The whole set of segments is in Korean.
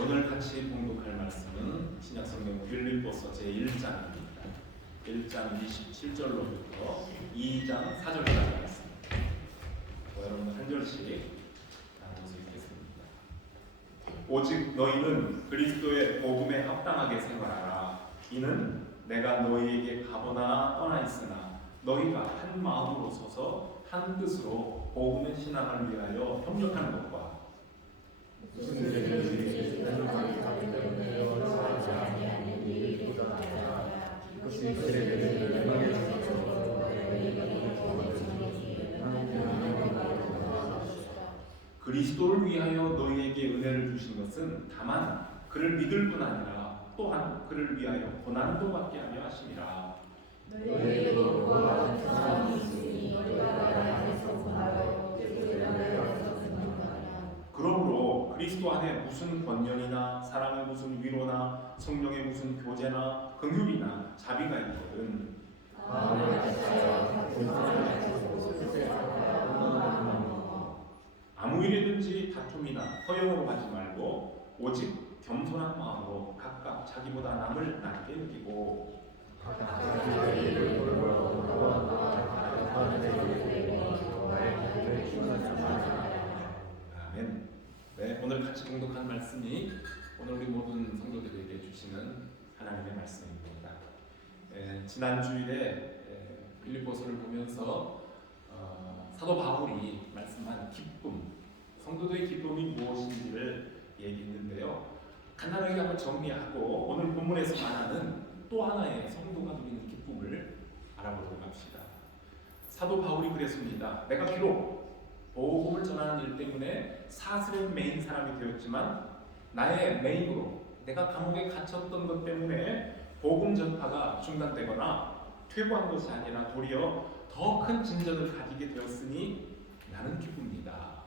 오늘 같이 봉독할 말씀은 신약성경 빌립보서 제1장입니다. 1장 27절로부터 2장 4절까지 말씀입니다. 여러분 한 절씩 나눠서 읽겠습니다. 오직 너희는 그리스도의 복음에 합당하게 생활하라. 이는 내가 너희에게 가보나 떠나 있으나 너희가 한 마음으로 서서 한 뜻으로 복음의 신앙을 위하여 협력하는 것과 그리스도를 위하여 너희에게 은혜를 주신 것은 다만 그를 믿을 뿐 아니라 또한 그를 위하여 고난도 받게 하려 하심이라. 너희에게 복과 같은 사람이 있으니 너희가 나 안에서 구하여 그러므로 그리스도 안에 무슨 권면이나 사랑의 무슨 위로나 성령의 무슨 교제나 긍휼이나 자비가 있거든 아무 일이든지 다툼이나 허영으로 하지 말고 오직 겸손한 마음으로 각각 자기보다 남을 낮게 여기고 아멘. 네, 오늘 같이 공독한 말씀이 오늘 우리 모든 성도들에게 주시는 하나님의 말씀입니다. 지난 주일에 빌립보서를 보면서 사도 바울이 말씀한 기쁨, 성도들의 기쁨이 무엇인지를 얘기했는데요. 간단하게 한번 정리하고 오늘 본문에서 말하는 또 하나의 성도가 누리는 기쁨을 알아보도록 합시다. 사도 바울이 그랬습니다. 내가 비록 복음을 전하는 일 때문에 사슬에 매인 사람이 되었지만 나의 매임으로 내가 감옥에 갇혔던 것 때문에 복음 전파가 중단되거나 퇴보한 것이 아니라 도리어 더 큰 진전을 가지게 되었으니 나는 기쁩니다.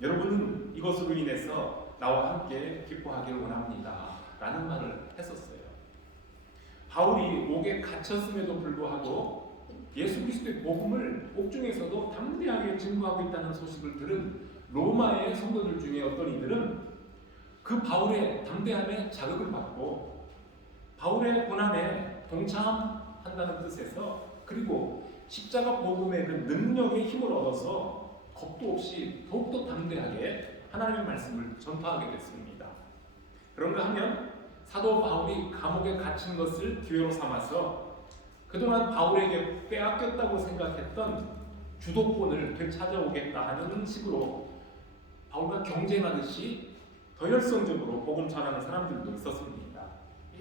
여러분은 이것으로 인해서 나와 함께 기뻐하기를 원합니다. 라는 말을 했었어요. 바울이 옥에 갇혔음에도 불구하고 예수 그리스도의 복음을 옥중에서도 담대하게 증거하고 있다는 소식을 들은 로마의 성도들 중에 어떤 이들은 그 바울의 담대함에 자극을 받고 바울의 고난에 동참한다는 뜻에서 그리고 십자가 복음의 그 능력의 힘을 얻어서 겁도 없이 더욱더 담대하게 하나님의 말씀을 전파하게 됐습니다. 그런가 하면 사도 바울이 감옥에 갇힌 것을 기회로 삼아서 그동안 바울에게 빼앗겼다고 생각했던 주도권을 되찾아오겠다 하는 식으로 바울과 경쟁하듯이 더 열성적으로 복음 전하는 사람들도 있었습니다.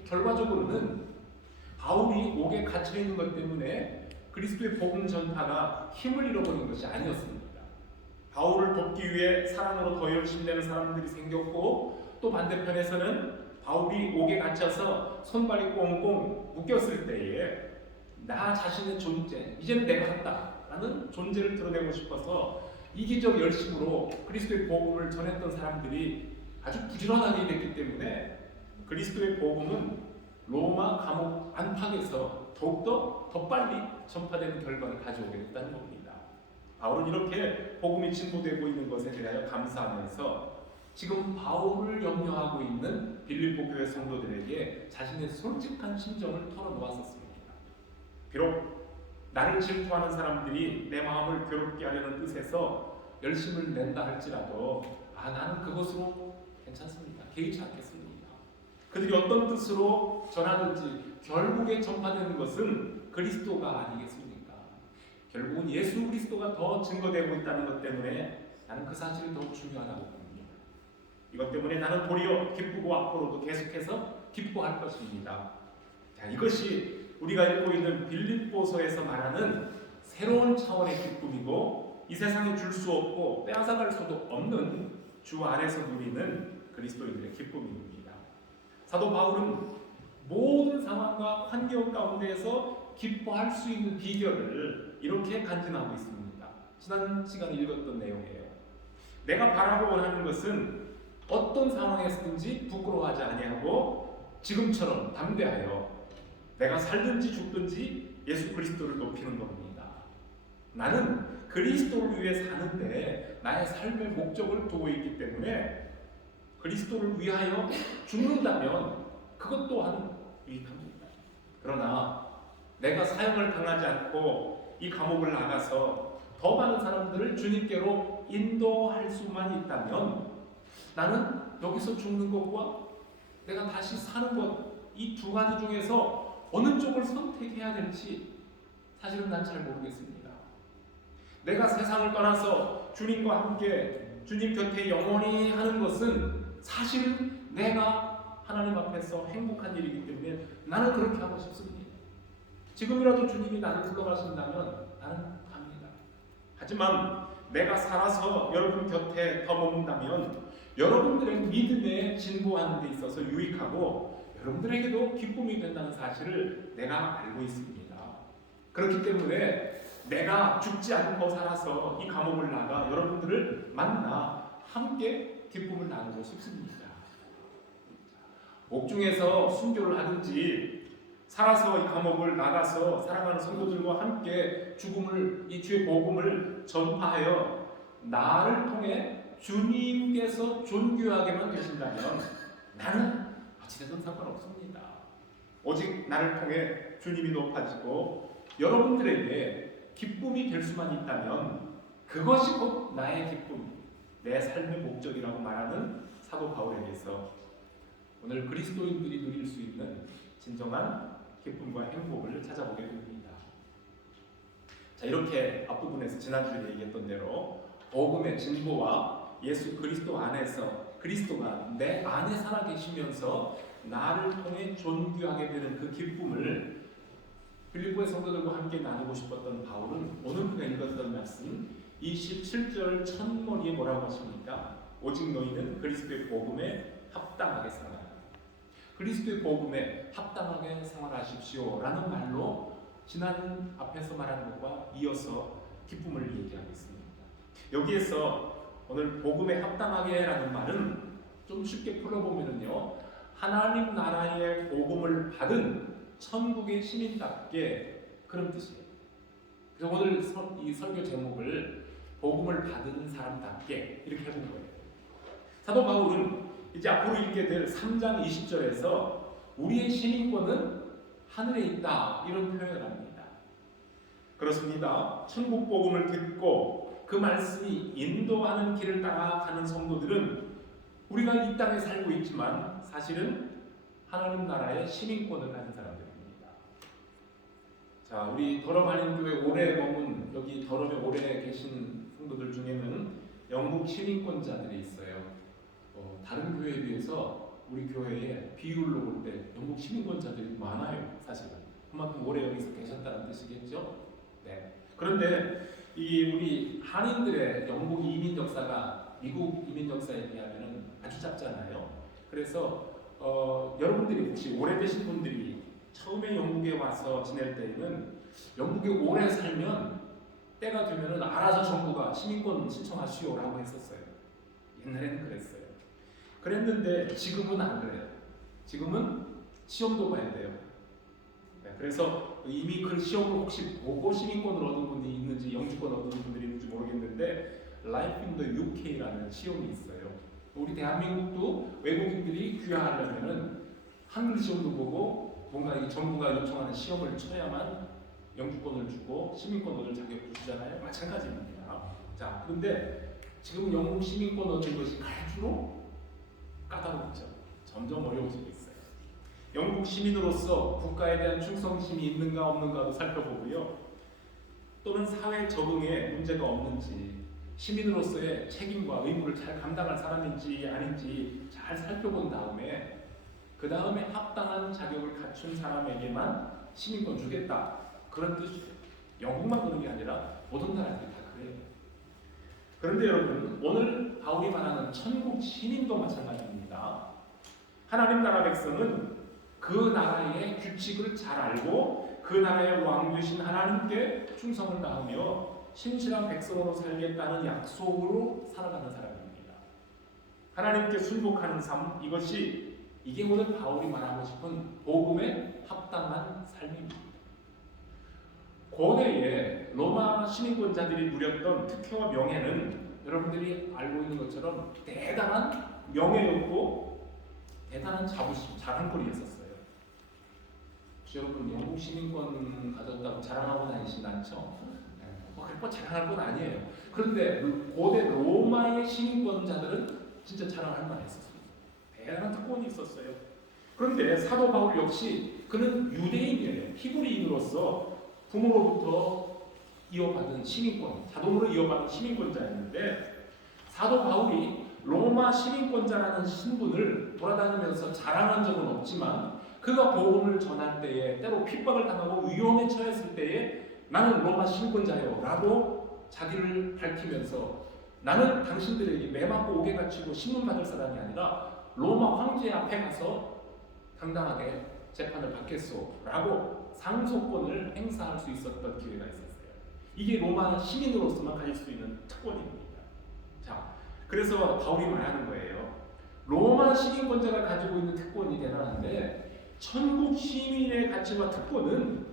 결과적으로는 바울이 옥에 갇혀 있는 것 때문에 그리스도의 복음 전파가 힘을 잃어버린 것이 아니었습니다. 바울을 돕기 위해 사랑으로 더 열심히 되는 사람들이 생겼고 또 반대편에서는 바울이 옥에 갇혀서 손발이 꽁꽁 묶였을 때에 나 자신의 존재, 이제는 내가 한다라는 존재를 드러내고 싶어서 이기적 열심으로 그리스도의 복음을 전했던 사람들이 아주 부지런하게 됐기 때문에 그리스도의 복음은 로마 감옥 안팎에서 더욱더 더 빨리 전파되는 결과를 가져오게 됐다는 겁니다. 바울은 이렇게 복음이 진보되고 있는 것에 대하여 감사하면서 지금 바울을 염려하고 있는 빌립보 교회 성도들에게 자신의 솔직한 심정을 털어놓았었습니다. 비록 나를 질투하는 사람들이 내 마음을 괴롭게 하려는 뜻에서 열심을 낸다 할지라도 나는 그것으로 괜찮습니다. 개의치 않겠습니다. 그들이 어떤 뜻으로 전하든지 결국에 전파되는 것은 그리스도가 아니겠습니까? 결국은 예수 그리스도가 더 증거되고 있다는 것 때문에 나는 그 사실이 더 중요하다고 봅니다. 이것 때문에 나는 도리어 기쁘고 앞으로도 계속해서 기뻐할 것입니다. 자, 이것이 우리가 읽고 있는 빌립보서에서 말하는 새로운 차원의 기쁨이고 이 세상에 줄 수 없고 빼앗아갈 수도 없는 주 안에서 누리는 그리스도인들의 기쁨입니다. 사도 바울은 모든 상황과 환경 가운데에서 기뻐할 수 있는 비결을 이렇게 간증하고 있습니다. 지난 시간에 읽었던 내용이에요. 내가 바라고 원하는 것은 어떤 상황에서든지 부끄러워하지 아니하고 지금처럼 담대하여 내가 살든지 죽든지 예수 그리스도를 높이는 겁니다. 나는 그리스도를 위해 사는데 나의 삶의 목적을 두고 있기 때문에 그리스도를 위하여 죽는다면 그것 또한 유익합니다. 그러나 내가 사형을 당하지 않고 이 감옥을 나가서 더 많은 사람들을 주님께로 인도할 수만 있다면 나는 여기서 죽는 것과 내가 다시 사는 것, 이 두 가지 중에서 어느 쪽을 선택해야 될지 사실은 난 잘 모르겠습니다. 내가 세상을 떠나서 주님과 함께 주님 곁에 영원히 하는 것은 사실은 내가 하나님 앞에서 행복한 일이기 때문에 나는 그렇게 하고 싶습니다. 지금이라도 주님이 나를 불러가신다면 나는 갑니다. 하지만 내가 살아서 여러분 곁에 더 머문다면 여러분들의 믿음에 진보하는 데 있어서 유익하고 여러분들에게도 기쁨이 된다는 사실을 내가 알고 있습니다. 그렇기 때문에 내가 죽지 않고 살아서 이 감옥을 나가 여러분들을 만나 함께 기쁨을 나누고 싶습니다. 옥중에서 순교를 하든지 살아서 이 감옥을 나가서 사랑하는 성도들과 함께 죽음을, 이 주의 복음을 전파하여 나를 통해 주님께서 존귀하게만 되신다면 나는 어찌되든 상관없습니다. 오직 나를 통해 주님이 높아지고 여러분들에게 기쁨이 될 수만 있다면 그것이 곧 나의 기쁨, 내 삶의 목적이라고 말하는 사도 바울에게서 오늘 그리스도인들이 누릴 수 있는 진정한 기쁨과 행복을 찾아보게 됩니다. 자, 이렇게 앞부분에서 지난주에 얘기했던 대로 복음의 진보와 예수 그리스도 안에서 그리스도가 내 안에 살아계시면서 나를 통해 존귀하게 되는 그 기쁨을 빌립보의 성도들과 함께 나누고 싶었던 바울은 오늘 우리가 읽었던 말씀 27절 첫머리에 뭐라고 하십니까? 오직 너희는 그리스도의 복음에 합당하게 생활하라. 그리스도의 복음에 합당하게 생활하십시오 라는 말로 지난 앞에서 말한 것과 이어서 기쁨을 얘기하고 있습니다. 여기에서 오늘 복음에 합당하게 라는 말은 좀 쉽게 풀어보면요, 하나님 나라의 복음을 받은 천국의 시민답게 그런 뜻이에요. 그래서 오늘 이 설교 제목을 복음을 받은 사람답게 이렇게 해본 거예요. 사도 바울은 이제 앞으로 읽게 될 3장 20절에서 우리의 시민권은 하늘에 있다 이런 표현을 합니다. 그렇습니다. 천국 복음을 듣고 그 말씀이 인도하는 길을 따라가는 성도들은 우리가 이 땅에 살고 있지만 사실은 하나님 나라의 시민권을 가진 사람들입니다. 자, 우리 더럼 한인교회 오래 머문 여기 더럼에 오래 계신 성도들 중에는 영국 시민권자들이 있어요. 다른 교회에 비해서 우리 교회에 비율로 볼 때 영국 시민권자들이 많아요. 사실은 그만큼 오래 여기서 계셨다는 뜻이겠죠. 네. 그런데 이 우리 한인들의 영국 이민 역사가 미국 이민 역사에 비하면 아주 짧잖아요. 그래서 여러분들이 혹시 오래되신 분들이 처음에 영국에 와서 지낼 때에는 영국에 오래 살면 때가 되면은 알아서 정부가 시민권 신청하시오라고 했었어요. 옛날에는 그랬어요. 그랬는데 지금은 안 그래요. 지금은 시험도 봐야 돼요. 네, 그래서 이미 그 시험을 혹시 보고 시민권을 얻은 분이 있는지 영주권 얻은 분들이 있는지 모르겠는데 Life in the UK라는 시험이 있어요. 우리 대한민국도 외국인들이 귀화하려면은 한글 시험도 보고 뭔가 이 정부가 요청하는 시험을 쳐야만 영주권을 주고 시민권 얻을 자격을 주잖아요. 마찬가지입니다. 자, 그런데 지금 영국 시민권 얻는 것이 갈수록 까다롭죠. 점점 어려워지고 있어요. 영국 시민으로서 국가에 대한 충성심이 있는가 없는가도 살펴보고요. 또는 사회 적응에 문제가 없는지 시민으로서의 책임과 의무를 잘 감당할 사람인지 아닌지 잘 살펴본 다음에 그 다음에 합당한 자격을 갖춘 사람에게만 시민권 주겠다. 그런 뜻이에요. 영국만 그런 게 아니라 모든 나라들이 다 그래요. 그런데 여러분, 오늘 바울이 말하는 천국 시민도 마찬가지입니다. 하나님 나라 백성은 그 나라의 규칙을 잘 알고 그 나라의 왕 되신 하나님께 충성을 다하며 신실한 백성으로 살겠다는 약속으로 살아가는 사람입니다. 하나님께 순복하는 삶, 이게 오늘 바울이 말하고 싶은 복음에 합당한 삶입니다. 고대에 로마 시민권자들이 누렸던 특혜와 명예는 여러분들이 알고 있는 것처럼 대단한 명예였고 대단한 자부심, 자랑거리였었어요. 혹시 여러분 영국 시민권 가졌다고 자랑하고 다니진 않죠? 그렇게 자랑할 건 아니에요. 그런데 고대 로마의 시민권자들은 진짜 자랑할 만했었습니다. 대단한 특권이 있었어요. 그런데 사도 바울 역시 그는 유대인이에요. 히브리인으로서 부모로부터 이어받은 시민권, 자동으로 이어받은 시민권자였는데 사도 바울이 로마 시민권자라는 신분을 돌아다니면서 자랑한 적은 없지만 그가 복음을 전할 때에 때로 핍박을 당하고 위험에 처했을 때에 나는 로마 시민권자요 라고 자기를 밝히면서 나는 당신들에게 매 맞고 옥에 갇히고 신문받을 사람이 아니라 로마 황제 앞에 가서 당당하게 재판을 받겠소 라고 상소권을 행사할 수 있었던 기회가 있었어요. 이게 로마 시민으로서만 가질 수 있는 특권입니다. 자, 그래서 바울이 말하는 거예요. 로마 시민권자가 가지고 있는 특권이 대단한데 천국 시민의 가치와 특권은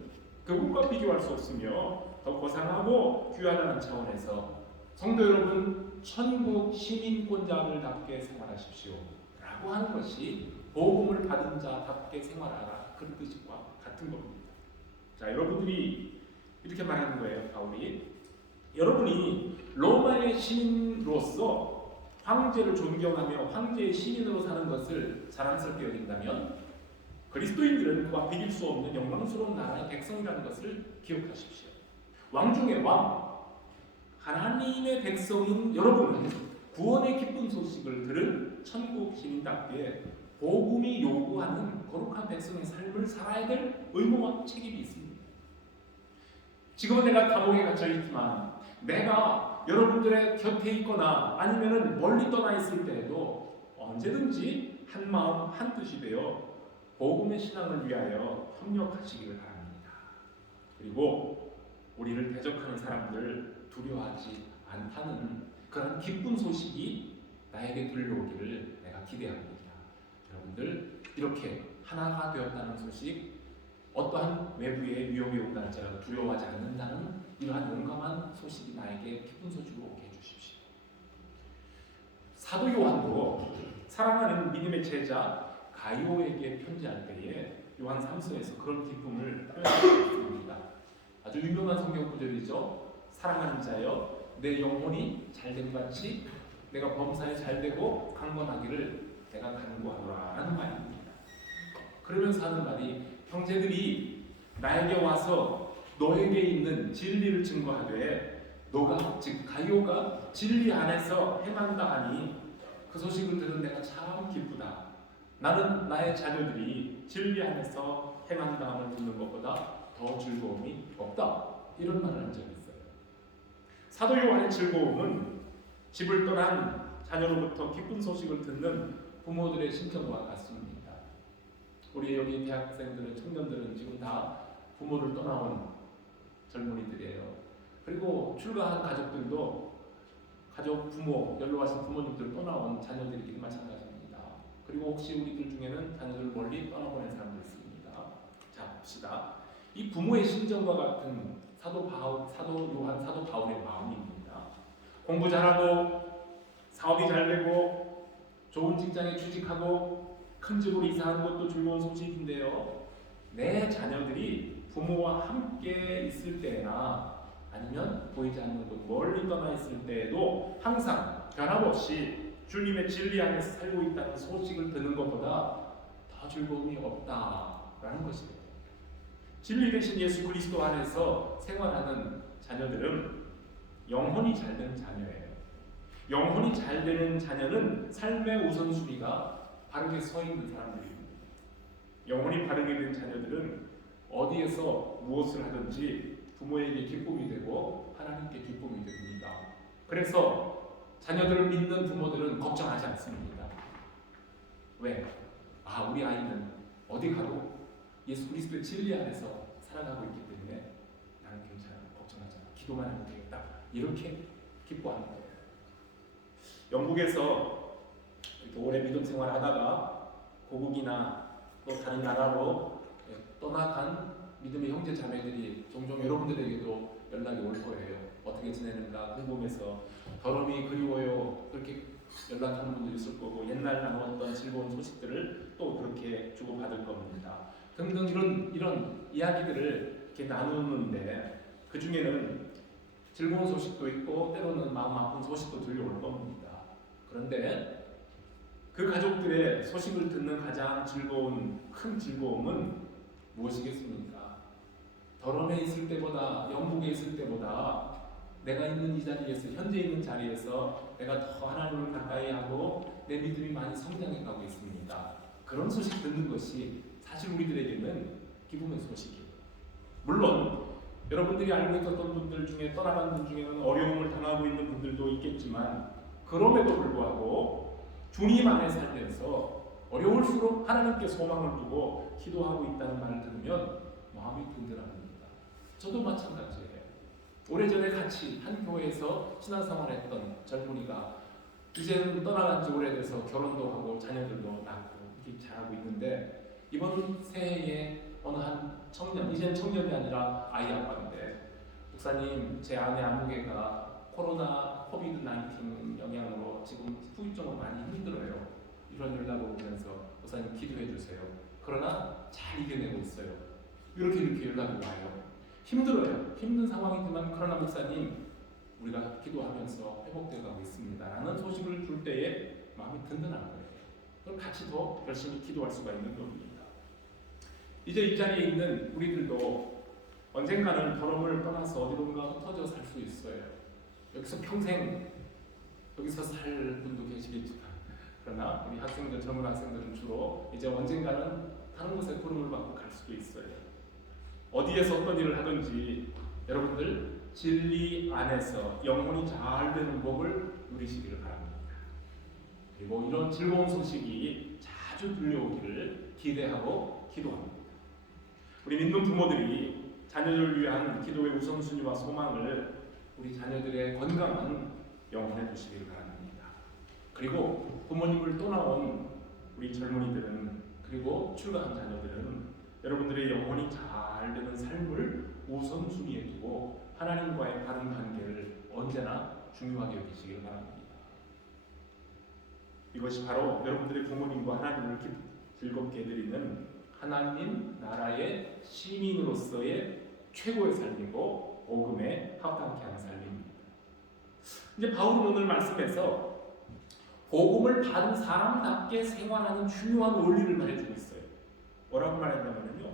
그것과 비교할 수 없으며 더 고상하고 귀하다는 차원에서 성도 여러분, 천국 시민권자들답게 생활하십시오 라고 하는 것이 복음을 받은 자답게 생활하라, 그 뜻과 같은 겁니다. 자, 여러분들이 이렇게 말하는 거예요. 바울이 여러분이 로마의 시민으로서 황제를 존경하며 황제의 시민으로 사는 것을 자랑스럽게 여긴다면 그리스도인들은 그와 비길 수 없는 영광스러운 나라의 백성이라는 것을 기억하십시오. 왕 중의 왕, 하나님의 백성인 여러분은 구원의 기쁜 소식을 들은 천국 시민답게 복음이 요구하는 거룩한 백성의 삶을 살아야 될 의무와 책임이 있습니다. 지금은 내가 감옥에 갇혀 있지만 내가 여러분들의 곁에 있거나 아니면은 멀리 떠나 있을 때에도 언제든지 한 마음 한 뜻이 되어 복음의 신앙을 위하여 협력하시기를 바랍니다. 그리고 우리를 대적하는 사람들 두려워하지 않다는 그런 기쁜 소식이 나에게 들려오기를 내가 기대합니다. 여러분들 이렇게 하나가 되었다는 소식, 어떠한 외부의 위험이 온다 할지라도 두려워하지 않는다는 이러한 용감한 소식이 나에게 기쁜 소식으로 오게 해주십시오. 사도 요한도 사랑하는 믿음의 제자 가이오에게 편지할 때에 요한 3서에서 그런 기쁨을 표현했습니다. 아주 유명한 성경 구절이죠. 사랑하는 자여, 내 영혼이 잘된 같이 내가 범사에 잘되고 강건하기를 내가 간구하노라 하는 말입니다. 그러면서 하는 말이 형제들이 나에게 와서 너에게 있는 진리를 증거하되 너가 즉 가이오가 진리 안에서 행한다 하니 그 소식을 들은 내가 참 기쁘다. 나는 나의 자녀들이 진리 안에서 행한다함을 듣는 것보다 더 즐거움이 없다. 이런 말을 한 적이 있어요. 사도 요한의 즐거움은 집을 떠난 자녀로부터 기쁜 소식을 듣는 부모들의 심정과 같습니다. 우리 여기 대학생들은, 청년들은 지금 다 부모를 떠나온 젊은이들이에요. 그리고 출가한 가족들도 가족, 부모, 연로하신 부모님들 떠나온 자녀들이기 마찬가지입니다. 그리고 혹시 우리들 중에는 자녀들을 멀리 떠나보낸 사람도 있습니다. 자, 봅시다. 이 부모의 심정과 같은 사도 요한, 사도 바울의 마음입니다. 공부 잘하고 사업이 잘 되고 좋은 직장에 취직하고 큰 집으로 이사하는 것도 즐거운 소식인데요. 내 자녀들이 부모와 함께 있을 때나 아니면 보이지 않는 곳 멀리 떠나 있을 때에도 항상 변함없이 주님의 진리 안에서 살고 있다는 소식을 듣는 것보다 더 즐거움이 없다라는 것입니다. 진리 대신 예수 그리스도 안에서 생활하는 자녀들은 영혼이 잘 되는 자녀예요. 영혼이 잘 되는 자녀는 삶의 우선순위가 바르게 서 있는 사람들입니다. 영혼이 바르게 된 자녀들은 어디에서 무엇을 하든지 부모에게 기쁨이 되고 하나님께 기쁨이 됩니다. 그래서 자녀들을 믿는 부모들은 걱정하지 않습니다. 왜? 우리 아이는 어디 가도 예수 그리스도의 진리 안에서 살아가고 있기 때문에 나는 괜찮아, 걱정하지 않아, 기도만 하면 되겠다, 이렇게 기뻐하는 거예요. 영국에서 이렇게 오래 믿음 생활하다가 고국이나 또 다른 나라로 떠나간 믿음의 형제 자매들이 종종 여러분들에게도 연락이 올 거예요. 어떻게 지내는가 궁금해서 더러움이 그리워요. 그렇게 연락하는 분도 있을 거고 옛날 나눴던 즐거운 소식들을 또 그렇게 주고받을 겁니다. 등등 이런 이야기들을 이렇게 나누는데 그 중에는 즐거운 소식도 있고 때로는 마음 아픈 소식도 들려올 겁니다. 그런데 그 가족들의 소식을 듣는 가장 큰 즐거움은 무엇이겠습니까? 더럼에 있을 때보다 영국에 있을 때보다 내가 있는 이 자리에서 현재 있는 자리에서 내가 더 하나님을 가까이 하고 내 믿음이 많이 성장해 가고 있습니다. 그런 소식 듣는 것이 사실 우리들에게는 기쁨의 소식이에요. 물론 여러분들이 알고 있었던 분들 중에 떠나간 분 중에는 어려움을 당하고 있는 분들도 있겠지만 그럼에도 불구하고 주님 안에 살면서 어려울수록 하나님께 소망을 두고 기도하고 있다는 말을 들으면 마음이 든든합니다. 저도 마찬가지예요. 오래전에 같이 한 교회에서 신앙생활했던 젊은이가 이제는 떠나간 지 오래돼서 결혼도 하고 자녀들도 낳고 이렇게 잘하고 있는데 이번 새해에 어느 한 청년, 이제는 청년이 아니라 아이 아빠인데 목사님 제 아내 아무개가 코로나 코비드-19 영향으로 지금 후유증으로 많이 힘들어요. 이런 연락을 오면서 목사님 기도해 주세요. 그러나 잘 이겨내고 있어요. 이렇게 연락이 와요. 힘들어요. 힘든 상황이지만 그러나 목사님 우리가 기도하면서 회복되어 가고 있습니다. 라는 소식을 줄 때에 마음이 든든한 거예요. 그럼 같이 더 열심히 기도할 수가 있는 겁니다. 이제 이 자리에 있는 우리들도 언젠가는 더러움을 떠나서 어디론가 흩어져 살 수 있어요. 여기서 평생 여기서 살 분도 계시겠지만 그러나 우리 학생들, 젊은 학생들은 주로 이제 언젠가는 다른 곳에 부름을 받고 갈 수도 있어요. 어디에서 어떤 일을 하든지 여러분들 진리 안에서 영혼이 잘 되는 복을 누리시기를 바랍니다. 그리고 이런 즐거운 소식이 자주 들려오기를 기대하고 기도합니다. 우리 믿는 부모들이 자녀를 위한 기도의 우선순위와 소망을 우리 자녀들의 건강한 영혼에 두시기를 바랍니다. 그리고 부모님을 떠나온 우리 젊은이들은 그리고 출가한 자녀들은 여러분들의 영혼이 잘 되는 삶을 우선순위에 두고 하나님과의 바른 관계를 언제나 중요하게 여기시길 바랍니다. 이것이 바로 여러분들의 부모님과 하나님을 즐겁게 해드리는 하나님 나라의 시민으로서의 최고의 삶이고 복음에 합당케 하는 삶입니다. 이제 바울은 오늘 말씀에서 복음을 받은 사람답게 생활하는 중요한 원리를 말해주고 있어요. 뭐라고 말했냐면요,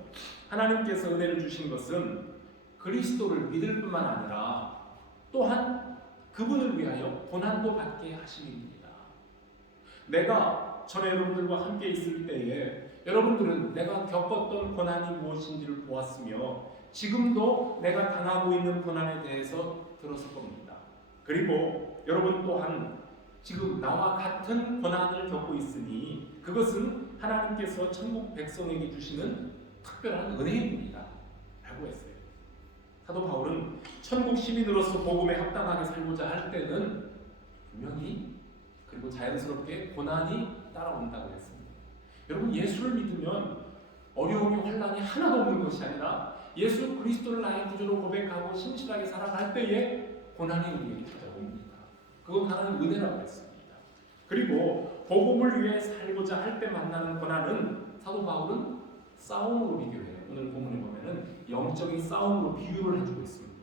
하나님께서 은혜를 주신 것은 그리스도를 믿을 뿐만 아니라 또한 그분을 위하여 고난도 받게 하심입니다. 내가 전에 여러분들과 함께 있을 때에 여러분들은 내가 겪었던 고난이 무엇인지를 보았으며 지금도 내가 당하고 있는 고난에 대해서 들었을 겁니다. 그리고 여러분 또한 지금 나와 같은 고난을 겪고 있으니 그것은 하나님께서 천국 백성에게 주시는 특별한 은혜입니다. 라고 했어요. 사도 바울은 천국 시민으로서 복음에 합당하게 살고자 할 때는 분명히 그리고 자연스럽게 고난이 따라온다고 했습니다. 여러분 예수를 믿으면 어려움이 환난이 하나도 없는 것이 아니라 예수 그리스도를 나의 구주로 고백하고 신실하게 살아갈 때에 고난이 우리에게 찾아옵니다. 그건 하나님의 은혜라고 했습니다. 그리고 복음을 위해 살고자 할 때 만나는 고난은 사도 바울은 싸움으로 비교해요. 오늘 본문에 보면은 영적인 싸움으로 비유를 해주고 있습니다.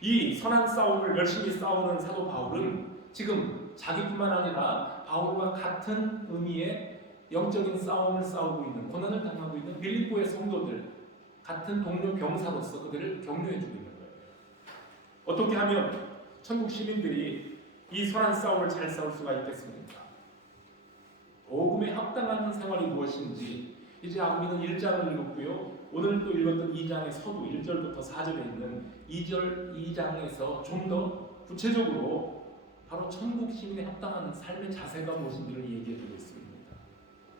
이 선한 싸움을 열심히 싸우는 사도 바울은 지금 자기뿐만 아니라 바울과 같은 의미의 영적인 싸움을 싸우고 있는 고난을 당하고 있는 빌립보의 성도들 같은 동료 병사로서 그들을 격려해주고 있는 거예요. 어떻게 하면 천국 시민들이 이 선한 싸움을 잘 싸울 수가 있겠습니까? 복음에 합당한 생활이 무엇인지 이제 우리는 1장을 읽었고요. 오늘 또 읽었던 2장의 서두 1절부터 4절에 있는 2장에서 좀 더 구체적으로 바로 천국 시민에 합당한 삶의 자세가 무엇인지를 얘기해주고 있습니다.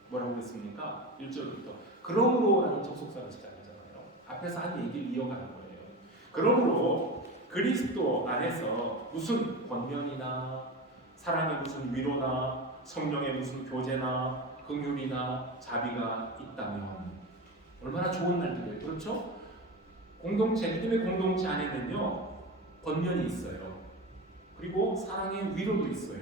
뭐라고 했습니까? 1절부터 그러므로 라는 접속사를 시작하잖아요. 앞에서 한 얘기를 이어가는 거예요. 그러므로 그리스도 안에서 무슨 권면이나 사랑의 무슨 위로나 성령의 무슨 교제나 긍휼이나 자비가 있다면 얼마나 좋은 날들이에요. 그렇죠? 공동체, 믿음의 공동체 안에는요 권면이 있어요. 그리고 사랑의 위로도 있어요.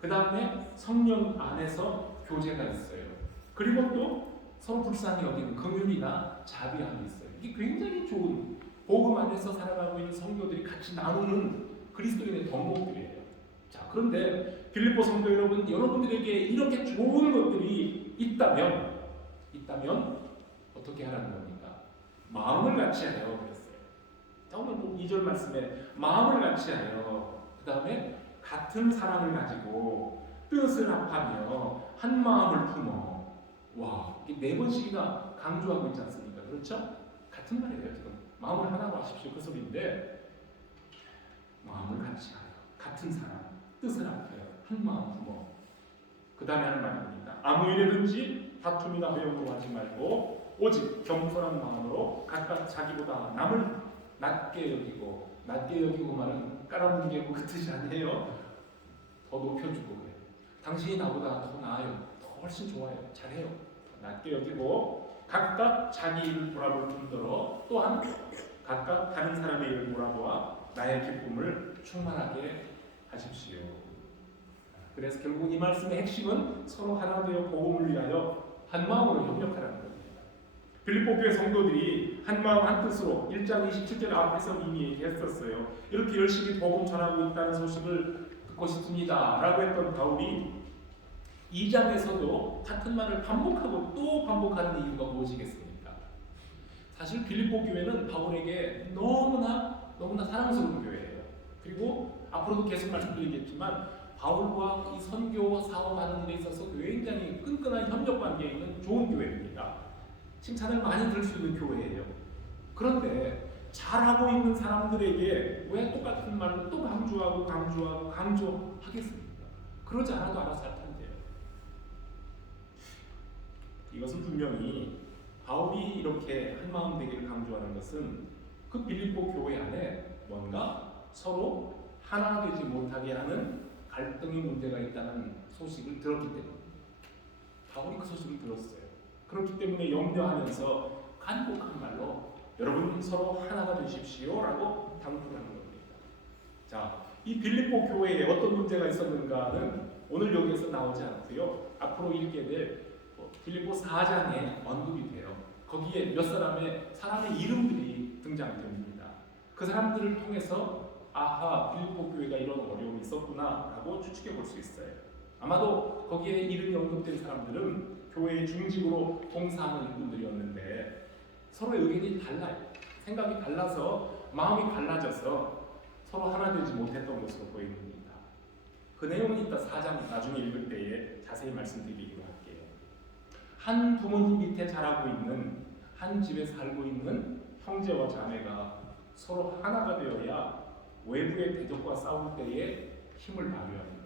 그 다음에 성령 안에서 교제가 있어요. 그리고 또 서로 불쌍히 여기는 긍휼이나 자비함이 있어요. 이게 굉장히 좋은 복음 안에서 살아가고 있는 성도들이 같이 나누는 그리스도인의 덕목들이에요. 자, 그런데 빌립보 성도 여러분, 여러분들에게 이렇게 좋은 것들이 있다면 어떻게 하라는 겁니까? 마음을 같이 하여 그랬어요. 자, 오늘 2절 말씀에 마음을 같이 하여, 그 다음에 같은 사랑을 가지고 뜻을 합하며 한 마음을 품어. 와, 이게 4번씩이나 강조하고 있지 않습니까? 그렇죠? 같은 말이에요. 지금 마음을 하나로 하십시오, 그 소리인데, 마음을 같이 하여 같은 사랑, 뜻을 합하여 한 마음 품어. 그 다음에 하는 말입니다. 아무 일에든지 다툼이나 허용으로 하지 말고 오직 겸손한 마음으로 각각 자기보다 남을 낮게 여기고, 낮게 여기고 말은 깔아뭉개고 그 뜻이 아니에요. 더 높여주고 그래요. 당신이 나보다 더 나아요. 더 훨씬 좋아요. 잘해요. 낮게 여기고 각각 자기 일을 돌아볼 뿐더러 또한 각각 다른 사람의 일을 돌아보아 나의 기쁨을 충만하게 하십시오. 그래서 결국 이 말씀의 핵심은 서로 하나 되어 복음을 위하여 한 마음으로 협력하라는 겁니다. 빌립보 교회 성도들이 한 마음 한 뜻으로 1장 27절 앞에서 이미 얘기했었어요. 이렇게 열심히 복음 전하고 있다는 소식을 듣고 싶습니다 라고 했던 바울이 2장에서도 같은 말을 반복하고 또 반복하는 이유가 무엇이겠습니까? 사실 빌립보 교회는 바울에게 너무나 사랑스러운 교회예요. 그리고 앞으로도 계속 말씀드리겠지만 바울과 이 선교 사업하는 일에 있어서 굉장히 끈끈한 협력 관계에 있는 좋은 교회입니다. 칭찬을 많이 들을 수 있는 교회예요. 그런데 잘하고 있는 사람들에게 왜 똑같은 말을 또 강조하겠습니까? 그러지 않아도 알아서 할 텐데요. 이것은 분명히 바울이 이렇게 한마음 되기를 강조하는 것은 그 빌립보 교회 안에 뭔가 서로 하나 되지 못하게 하는 갈등의 문제가 있다는 소식을 들었기 때문에 바울이 그 소식을 들었어요. 그렇기 때문에 염려하면서 간곡한 말로 여러분 서로 하나가 되십시오 라고 당부하는 겁니다. 자, 이 빌립보 교회에 어떤 문제가 있었는가는 오늘 여기에서 나오지 않고요. 앞으로 읽게 될 빌립보 4장에 언급이 돼요. 거기에 몇 사람의 이름들이 등장됩니다. 그 사람들을 통해서 아하, 빌립보 교회가 이런 어려움이 있었구나 라고 추측해 볼 수 있어요. 아마도 거기에 이름이 언급된 사람들은 교회의 중직으로 봉사하는 분들이었는데 서로의 의견이 달라요. 생각이 달라서 마음이 갈라져서 서로 하나 되지 못했던 것으로 보입니다. 그 내용은 이따 4장 나중에 읽을 때에 자세히 말씀드리기로 할게요. 한 부모님 밑에 자라고 있는, 한 집에 살고 있는 형제와 자매가 서로 하나가 되어야 외부의 대적과 싸울 때에 힘을 발휘합니다.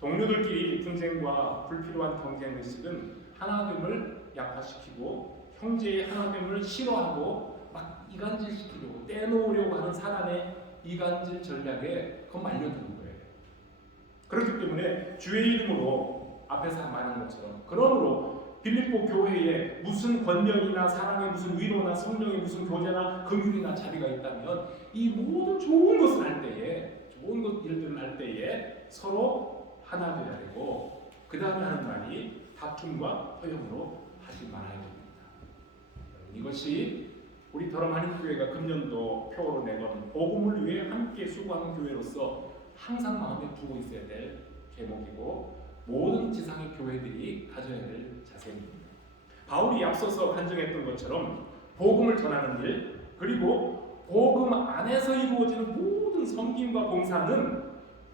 동료들끼리 분쟁과 불필요한 경쟁 의식은 하나됨을 약화시키고 형제의 하나됨을 싫어하고 막 이간질시키려고 떼놓으려고 하는 사람의 이간질 전략에 그건 말려드는 거예요. 그렇기 때문에 주의 이름으로 앞에서 말한 것처럼, 그러므로 빌립보 교회에 무슨 권력이나 사랑의 무슨 위로나 성령의 무슨 교제나 긍휼이나 자비가 있다면 이 모든 좋은 것을 할 때에, 좋은 일들을 할 때에 서로 하나 되어야 되고, 그 다음에 하는 말이 다툼과 허용으로 하지 말아야 됩니다. 이것이 우리 더러마린 교회가 금년도 표로 내건 복음을 위해 함께 수고하는 교회로서 항상 마음에 두고 있어야 될 제목이고 모든 지상의 교회들이 가져야 될 자세입니다. 바울이 앞서서 간증했던 것처럼 복음을 전하는 일, 그리고 복음 안에서 이루어지는 모든 섬김과 봉사는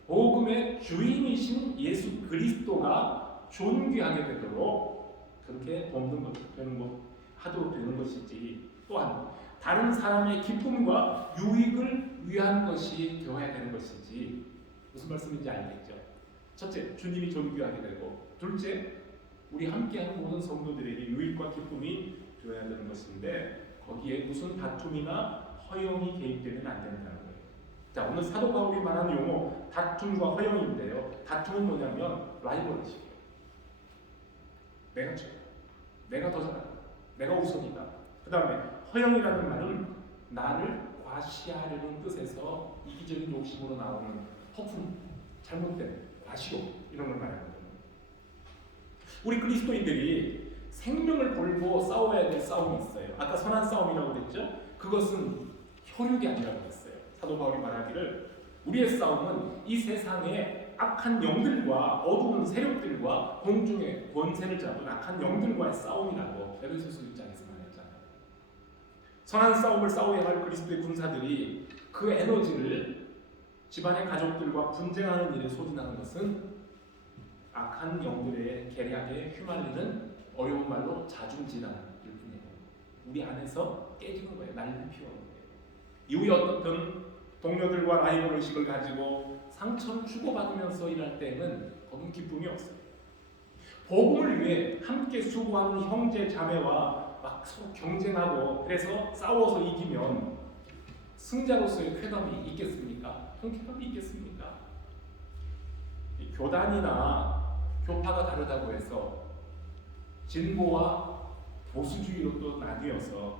복음의 주인이신 예수 그리스도가 존귀하게 되도록 그렇게 하도록 되는 것이지, 또한 다른 사람의 기쁨과 유익을 위한 것이 되어야 되는 것이지. 무슨 말씀인지 알겠죠? 첫째, 주님이 존귀하게 되고, 둘째, 우리 함께하는 모든 성도들에게 유익과 기쁨이 되어야 되는 것인데 거기에 무슨 다툼이나 허용이 개입되면 안 된다는 거예요. 자, 오늘 사도 바울이 말하는 용어 다툼과 허용인데요. 다툼은 뭐냐면 라이벌의식이에요. 내가 최고, 내가 더 잘한다, 내가 우선이다. 그 다음에 허용이라는 말은 나를 과시하려는 뜻에서 이기적인 욕심으로 나오는 허풍, 잘못된 과시욕 이런 걸 말하거든요. 우리 그리스도인들이 생명을 걸고 싸워야 될 싸움이 있어요. 아까 선한 싸움이라고 그랬죠? 그것은 혈육이 아니라고 했어요. 사도 바울이 말하기를 우리의 싸움은 이 세상의 악한 영들과 어두운 세력들과 공중의 권세를 잡은 악한 영들과의 싸움이라고 에베소서 6장에서 말했잖아요. 선한 싸움을 싸워야 할 그리스도의 군사들이 그 에너지를 집안의 가족들과 분쟁하는 일에 소진하는 것은 악한 영들의 계략에 휘말리는 어려운 말로 자중질환일 뿐이에요. 우리 안에서 깨지는 거예요. 날를 피우는 거예요. 이후에 어떻든 동료들과 라이벌 의식을 가지고 상처를 주고받으면서 일할 때에는 거긴 기쁨이 없어요. 복음을 위해 함께 수고하는 형제 자매와 막 서로 경쟁하고 그래서 싸워서 이기면 승자로서의 쾌감이 있겠습니까? 통쾌감이 있겠습니까? 교단이나 교파가 다르다고 해서 진보와 보수주의로 또 나뉘어서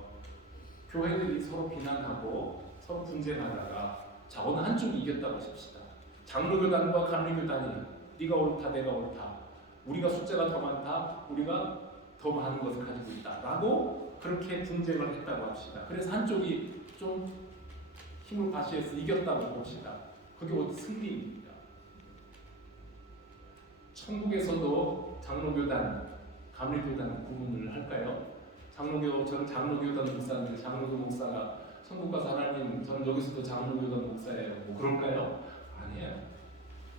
교회들이 서로 비난하고 서로 분쟁하다가 자 어느 한쪽이 이겼다고 하십시다. 장로교단과 감리교단이 네가 옳다 내가 옳다 우리가 숫자가 더 많다 우리가 더 많은 것을 가지고 있다 라고 그렇게 분쟁을 했다고 합시다. 그래서 한쪽이 좀 힘을 과시해서 이겼다고 봅시다. 그게 곧 승리입니다. 천국에서도 장로교단, 감리교단 구분을 할까요? 저는 장로교단 목사인데 장로교 목사가 천국 가서 하나님 저는 여기서도 장로교단 목사예요. 뭐 그럴까요? 아니에요.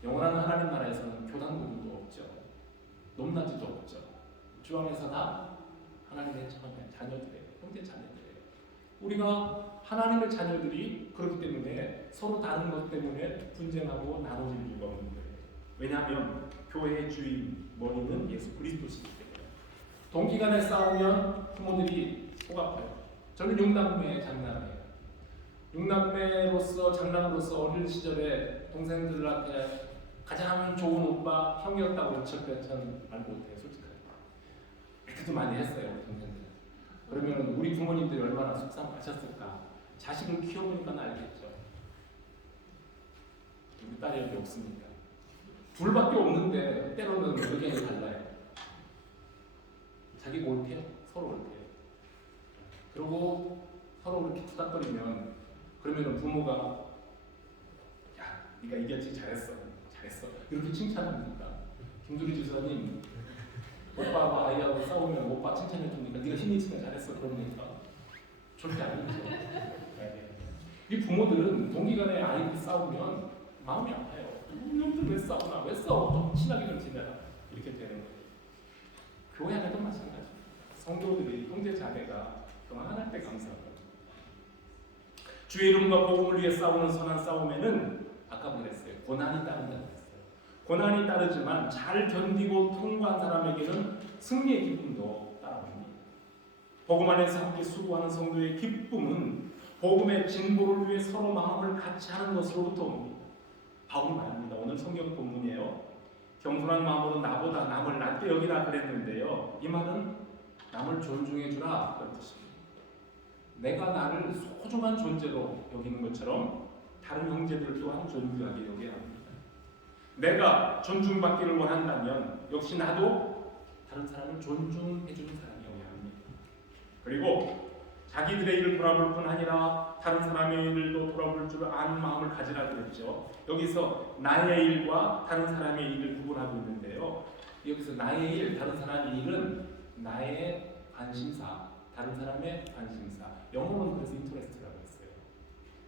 영원한 하나님 나라에서는 교단 구분도 없죠. 높낮이도 없죠. 주 안에서 다 하나님의 자녀들이에요. 형제 자녀들이에요. 우리가 하나님의 자녀들이 그렇기 때문에 서로 다른 것 때문에 분쟁하고 나눠질 이유가 없는 거예요. 왜냐하면 교회의 주인 머리는 예수 그리스도시기 때문에. 동기간에 싸우면 부모들이 속 아파요. 저는 6남매 장남이에요. 6남매로서 장남으로서 어린 시절에 동생들한테 가장 좋은 오빠 형이었다고 저는 말 못해요. 솔직하게 그때도 많이 했어요. 우리 동생들. 그러면 우리 부모님들이 얼마나 속상하셨을까. 자식을 키워보니까 알겠죠. 우리 딸이 여기 없습니다. 둘밖에 없는데 때로는 의견이 달라요. 자기가 옳대요. 서로 옳대요. 그리고 서로 이렇게 투닥거리면 그러면 부모가 야 네가 이겼지 잘했어 이렇게 칭찬합니다. 김두리 지사님 오빠와 아이하고 싸우면 오빠 칭찬해 줍니까? 네가 힘이 있으면 잘했어 그럽니까? 절대 아니죠. 이 부모들은 동기간에 아이들이 싸우면 마음이 아파요. 이놈들 왜 싸우나? 왜 싸워? 좀 친하게 좀 지내라. 이렇게 되는 거예요. 교회 안에도 마찬가지입니다. 성도들이 형제 자매가 평안할 때 감사합니다. 주의 이름과 복음을 위해 싸우는 선한 싸움에는 아까 그랬어요. 고난이 따른다고 했어요. 고난이 따르지만 잘 견디고 통과한 사람에게는 승리의 기쁨도 따라옵니다. 복음 안에서 함께 수고하는 성도의 기쁨은 복음의 진보를 위해 서로 마음을 같이 하는 것으로부터 옵니다. 바울이 말합니다. 오늘 성경 본문이에요. 겸손한 마음으로 나보다 남을 낮게 여기라 그랬는데요. 이 말은 남을 존중해 주라 그런 뜻입니다. 내가 나를 소중한 존재로 여기는 것처럼 다른 형제들 또한 존귀하게 여겨야 합니다. 내가 존중받기를 원한다면 역시 나도 다른 사람을 존중해 주는 사람이어야 합니다. 그리고 자기들의 일을 돌아볼 뿐 아니라 다른 사람의 일도 돌아볼 줄 아는 마음을 가지라 그랬죠. 여기서 나의 일과 다른 사람의 일을 구분하고 있는데요. 여기서 나의 일, 다른 사람의 일은 나의 관심사, 다른 사람의 관심사. 영어로는 그래서 인터레스트라고 했어요.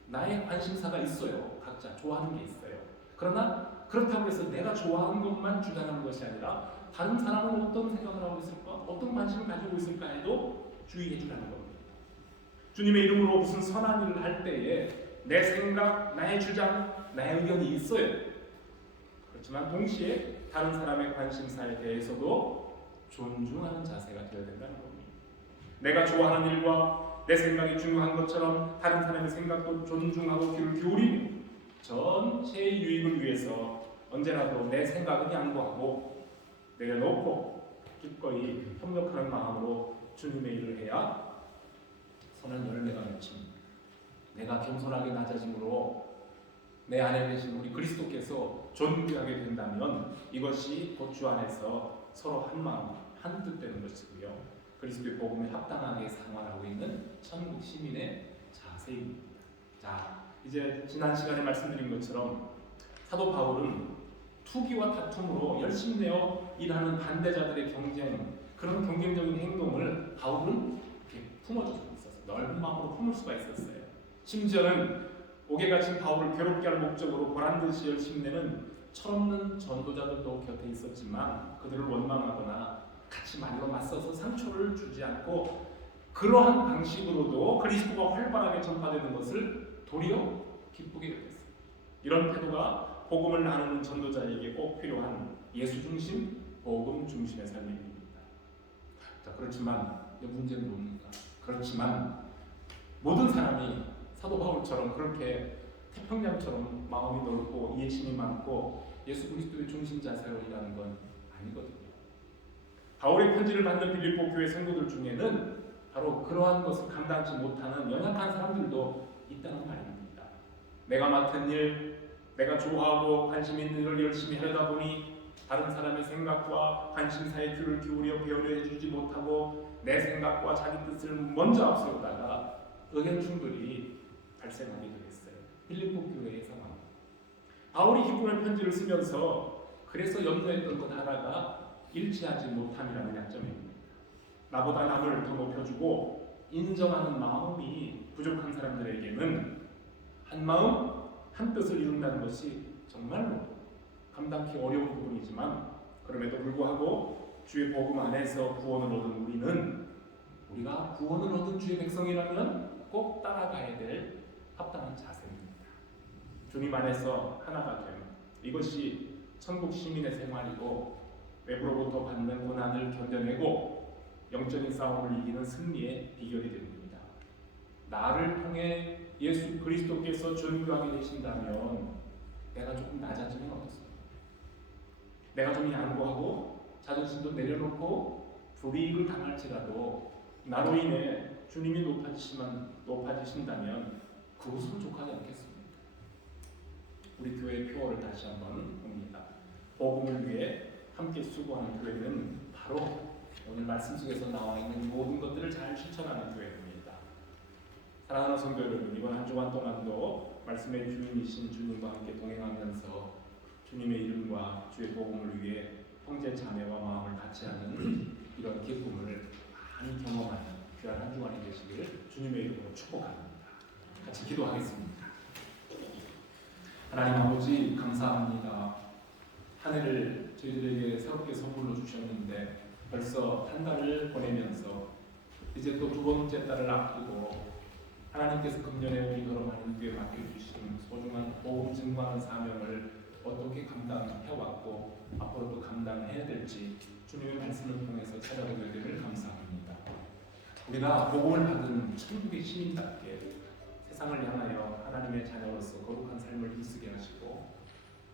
나의 관심사가 있어요. 각자 좋아하는 게 있어요. 그러나 그렇다고 해서 내가 좋아하는 것만 주장하는 것이 아니라 다른 사람은 어떤 생각을 하고 있을까? 어떤 관심을 가지고 있을까 해도 주의해 주라는 겁니다. 주님의 이름으로 무슨 선한 일을 할 때에 내 생각, 나의 주장, 나의 의견이 있어요. 그렇지만 동시에 다른 사람의 관심사에 대해서도 존중하는 자세가 되어야 된다는 겁니다. 내가 좋아하는 일과 내 생각이 중요한 것처럼 다른 사람의 생각도 존중하고 귀를 기울이며 전체의 유익을 위해서 언제라도 내 생각은 양보하고 내려놓고 기꺼이 협력하는 마음으로 주님의 일을 해야 선한 열매가 맺힙니다. 내가 겸손하게 낮아짐으로 내 안에 계신 우리 그리스도께서 존귀하게 된다면 이것이 곧 주 안에서 서로 한 마음 한 뜻 되는 것이고요. 그리스도의 복음에 합당하게 생활하고 있는 천국 시민의 자세입니다. 자, 이제 지난 시간에 말씀드린 것처럼 사도 바울은 투기와 다툼으로 열심히 내어 일하는 반대자들의 그런 경쟁적인 행동을 바울은 이렇게 품어주고 있었어요. 넓은 마음으로 품을 수가 있었어요. 심지어는 옥에 갇힌 바울을 괴롭게 할 목적으로 보란듯이 열심히 내는 철없는 전도자들도 곁에 있었지만 그들을 원망하거나 같이 말로 맞서서 상처를 주지 않고 그러한 방식으로도 그리스도가 활발하게 전파되는 것을 도리어 기쁘게 여겼어요. 이런 태도가 복음을 나누는 전도자에게 꼭 필요한 예수 중심, 복음 중심의 삶입니다. 자, 그렇지만 문제는 뭡니까? 그렇지만 모든 사람이 사도 바울처럼 그렇게 태평양처럼 마음이 넓고 이해심이 많고 예수 그리스도의 중심 자세로 일하는 건 아니거든요. 바울의 편지를 받는 빌립보 교회 성도들 중에는 바로 그러한 것을 감당하지 못하는 연약한 사람들도 있다는 말입니다. 내가 맡은 일, 내가 좋아하고 관심 있는 일을 열심히 하려다 보니 다른 사람의 생각과 관심사에 귀를 기울여 배우려 해주지 못하고 내 생각과 자기 뜻을 먼저 앞세우다가 의견 충돌이 발생하기도 했어요. 빌립보 교회의 상황. 바울이 기쁨의 편지를 쓰면서 그래서 염려했던 것 하나가 일치하지 못함이라는 약점입니다. 나보다 남을 더 높여주고 인정하는 마음이 부족한 사람들에게는 한 마음, 한 뜻을 이룬다는 것이 정말로 감당하기 어려운 부분이지만 그럼에도 불구하고 주의 복음 안에서 구원을 얻은 우리가 구원을 얻은 주의 백성이라면 꼭 따라가야 될 합당한 자세입니다. 주님 안에서 하나가 됨, 이것이 천국 시민의 생활이고 외부로부터 받는 고난을 견뎌내고 영적인 싸움을 이기는 승리의 비결이 됩니다. 나를 통해 예수 그리스도께서 존귀하게 되신다면 내가 조금 낮아지면 어떻습니까? 내가 좀 양보하고 자존심도 내려놓고 불이익을 당할지라도 나로 인해 주님이 높아지신다면 그것은 족하지 않겠습니까? 우리 교회의 표어를 다시 한번 봅니다. 복음을 위해 함께 수고하는 교회는 바로 오늘 말씀 속에서 나와 있는 모든 것들을 잘 실천하는 교회입니다. 사랑하는 성도 여러분, 이번 한 주간 동안도 말씀의 주인이신 주님과 함께 동행하면서 주님의 이름과 주의 복음을 위해 형제 자매와 마음을 같이 하는 이런 기쁨을 많이 경험하는 귀한 한 주간이 되시기를 주님의 이름으로 축복합니다. 같이 기도하겠습니다. 하나님 아버지 감사합니다. 한 해를 저희들에게 새롭게 선물로 주셨는데 벌써 한 달을 보내면서 이제 또 두 번째 달을 앞두고 하나님께서 금년에 우리 걸어가는 교회에 맡겨주신 소중한 복음 증거하는 사명을 어떻게 감당해왔고 앞으로도 감당해야 될지 주님의 말씀을 통해서 찾아보게 되길 감사합니다. 우리가 복음을 받은 천국의 시민답게 세상을 향하여 하나님의 자녀로서 거룩한 삶을 힘쓰게 하시고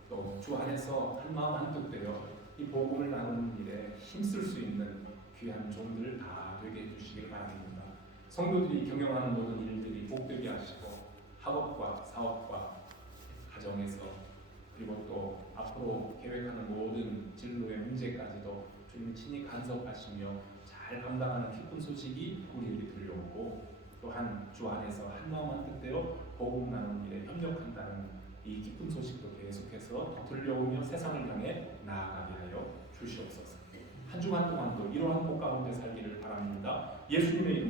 또 주 안에서 한 마음 한 뜻 되어 이 복음을 나누는 일에 힘쓸 수 있는 귀한 종들 다 되게 해주시길 바랍니다. 성도들이 경영하는 모든 일들이 복되게 하시고 학업과 사업과 가정에서 그리고 또 앞으로 계획하는 모든 진로의 문제까지도 주님 친히 간섭하시며 잘 감당하는 기쁜 소식이 우리에게 들려오고 또한 주 안에서 한 마음 한 뜻대로 복음 나누는 일에 협력한다는 이 기쁜 소식도 계속해서 들려오며 세상을 향해 나아가게 하여 주시옵소서. 한 주간 동안도 이러한 복 가운데 살기를 바랍니다. 예수님의 이름으로